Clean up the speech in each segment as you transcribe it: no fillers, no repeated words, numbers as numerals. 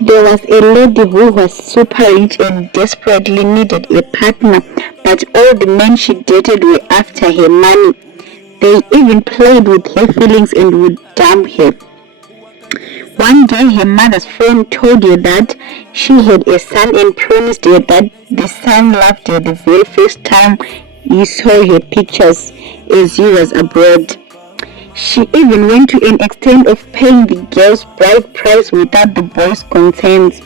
There was a lady who was super rich and desperately needed a partner, but all the men she dated were after her money. They even played with her feelings and would dump her. One day her mother's friend told her that she had a son and promised her that the son loved her the very first time he saw her pictures as he was abroad. She even went to an extent of paying the girl's bride price without the boy's consent.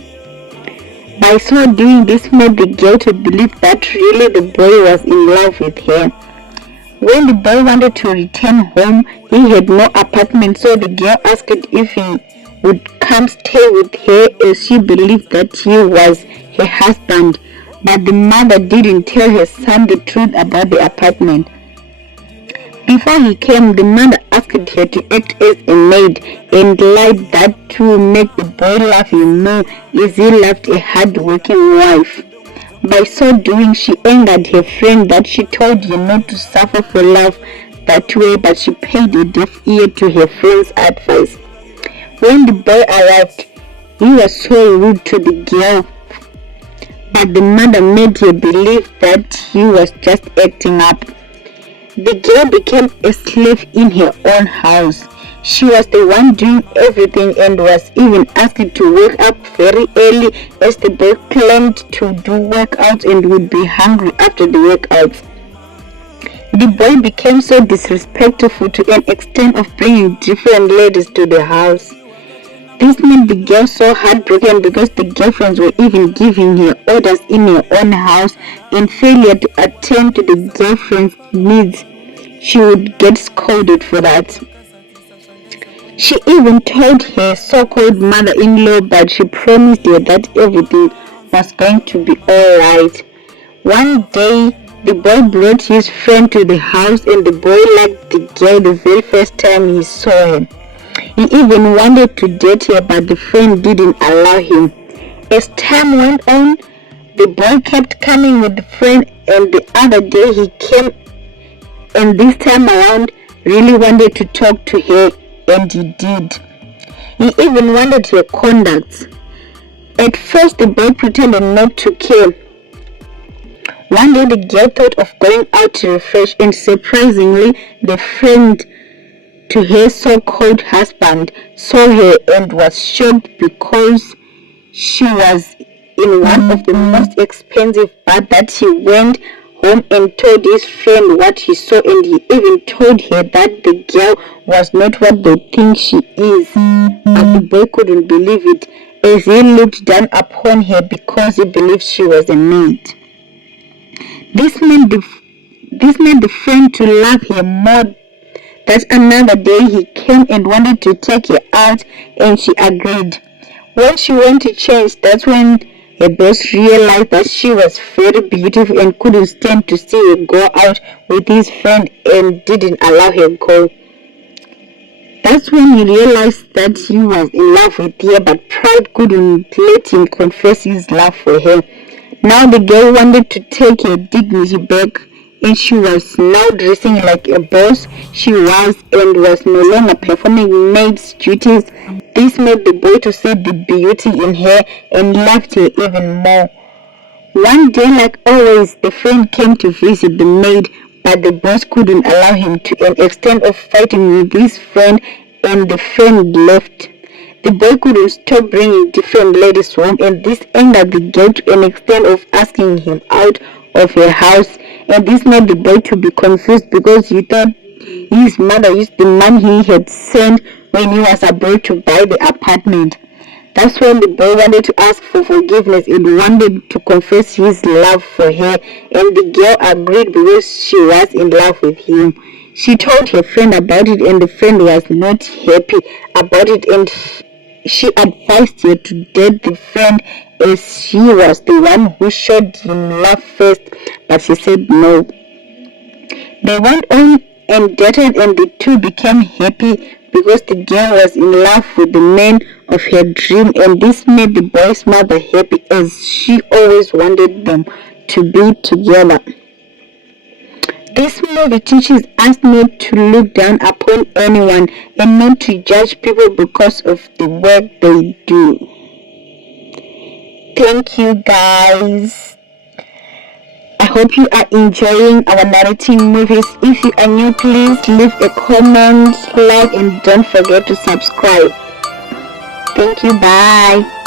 By so doing, this made the girl to believe that really the boy was in love with her. When the boy wanted to return home, he had no apartment, so the girl asked if he would come stay with her, as she believed that he was her husband. But the mother didn't tell her son the truth about the apartment. Before he came, the mother asked her to act as a maid and lied that to make the boy love him more, as he loved a hard-working wife. By so doing, she angered her friend that she told her not to suffer for love that way, but she paid a deaf ear to her friend's advice. When the boy arrived, he was so rude to the girl, but the mother made her believe that he was just acting up. The girl became a slave in her own house. She was the one doing everything and was even asked to wake up very early, as the boy claimed to do workouts and would be hungry after the workouts. The boy became so disrespectful to an extent of bringing different ladies to the house. This made the girl so heartbroken because the girlfriends were even giving her orders in her own house, and failure to attend to the girlfriend's needs, she would get scolded for that. She even told her so-called mother-in-law, but she promised her that everything was going to be alright. One day, the boy brought his friend to the house, and the boy liked the girl the very first time he saw her. He even wanted to date her, but the friend didn't allow him. As time went on, the boy kept coming with the friend, and the other day he came, and this time around really wanted to talk to her, and he did. He even wanted her contacts. At first, the boy pretended not to care. One day, the girl thought of going out to refresh, and surprisingly, the friend to her so-called husband saw her and was shocked because she was in one of the most expensive bars. That he went home and told his friend what he saw, and he even told her that the girl was not what they think she is. But the boy couldn't believe it, as he looked down upon her because he believed she was a maid. This made the friend to love her more. That another day he came and wanted to take her out, and she agreed. When she went to change, that's when her boss realized that she was very beautiful and couldn't stand to see her go out with his friend, and didn't allow her go. That's when he realized that he was in love with her, but pride couldn't let him confess his love for her. Now the girl wanted to take her dignity back, and she was now dressing like a boss she was, and was no longer performing maid's duties. This made the boy to see the beauty in her and loved her even more. One day, like always, the friend came to visit the maid, but the boss couldn't allow him, to an extent of fighting with his friend, and the friend left. The boy couldn't stop bringing different ladies home, and this angered the girl to an extent of asking him out of her house, and this made the boy to be confused because he thought his mother used the money he had sent when he was abroad to buy the apartment. That's when the boy wanted to ask for forgiveness and wanted to confess his love for her, and the girl agreed because she was in love with him. She told her friend about it, and the friend was not happy about it, and she advised her to date the friend, as she was the one who showed him love first, but she said no. They went on and dated, and the two became happy because the girl was in love with the man of her dream, and this made the boy's mother happy, as she always wanted them to be together. This movie teaches us not to look down upon anyone and not to judge people because of the work they do. Thank you, guys. I hope you are enjoying our narrating movies. If you are new, please leave a comment, like, and don't forget to subscribe. Thank you. Bye.